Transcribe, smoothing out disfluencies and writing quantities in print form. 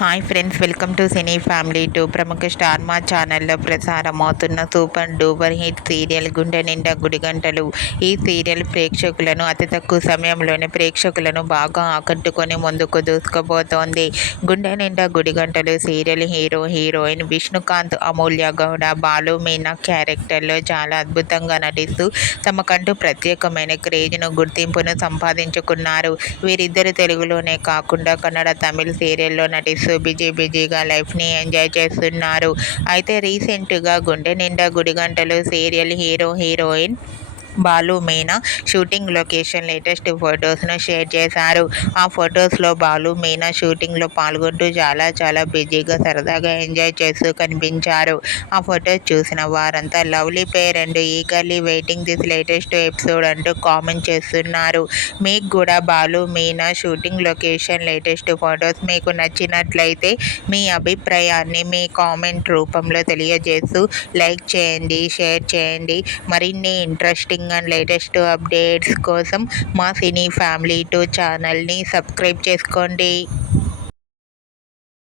Hi friends, welcome to cine family two. ప్రముఖ star మా ఛానల్లో ప్రసారమవుతున్న సూపర్ డూపర్ హిట్ సీరియల్ గుండె నిండా గుడిగంటలు. ఈ సీరియల్ ప్రేక్షకులను అతి తక్కువ సమయంలోనే ప్రేక్షకులను బాగా ఆకట్టుకొని ముందుకు దూసుకుపోతోంది. గుండె Ninda Gudigantalu serial hero heroine Vishnukant, అమూల్య గౌడ, బాలు మీనా క్యారెక్టర్లో చాలా అద్భుతంగా నటిస్తూ తమకంటూ ప్రత్యేకమైన క్రేజ్ను గుర్తింపును సంపాదించుకున్నారు. వీరిద్దరు తెలుగులోనే కాకుండా కన్నడ, తమిళ సీరియల్లో నటిస్తూ బిజీగా లైఫ్ని ఎంజాయ్ చేస్తున్నారు. అయితే రీసెంట్గా Gunde Ninda Gudigantalu serial hero heroine Balu Meena shooting location latest ఫొటోస్ను షేర్ చేశారు. ఆ ఫొటోస్లో బాలు మీనా షూటింగ్లో పాల్గొంటూ చాలా బిజీగా సరదాగా ఎంజాయ్ చేస్తూ కనిపించారు. ఆ ఫొటోస్ చూసిన వారంతా lovely pair and eagerly waiting this latest episode అంటూ కామెంట్ చేస్తున్నారు. మీకు కూడా Balu Meena shooting location latest photos మీకు నచ్చినట్లయితే మీ అభిప్రాయాన్ని మీ కామెంట్ రూపంలో తెలియజేస్తూ లైక్ చేయండి, షేర్ చేయండి. మరిన్ని ఇంట్రెస్టింగ్ అండ్ లేటెస్ట్ అప్డేట్స్ కోసం మా సినీ ఫ్యామిలీ 2 ఛానల్ని సబ్స్క్రైబ్ చేసుకోండి.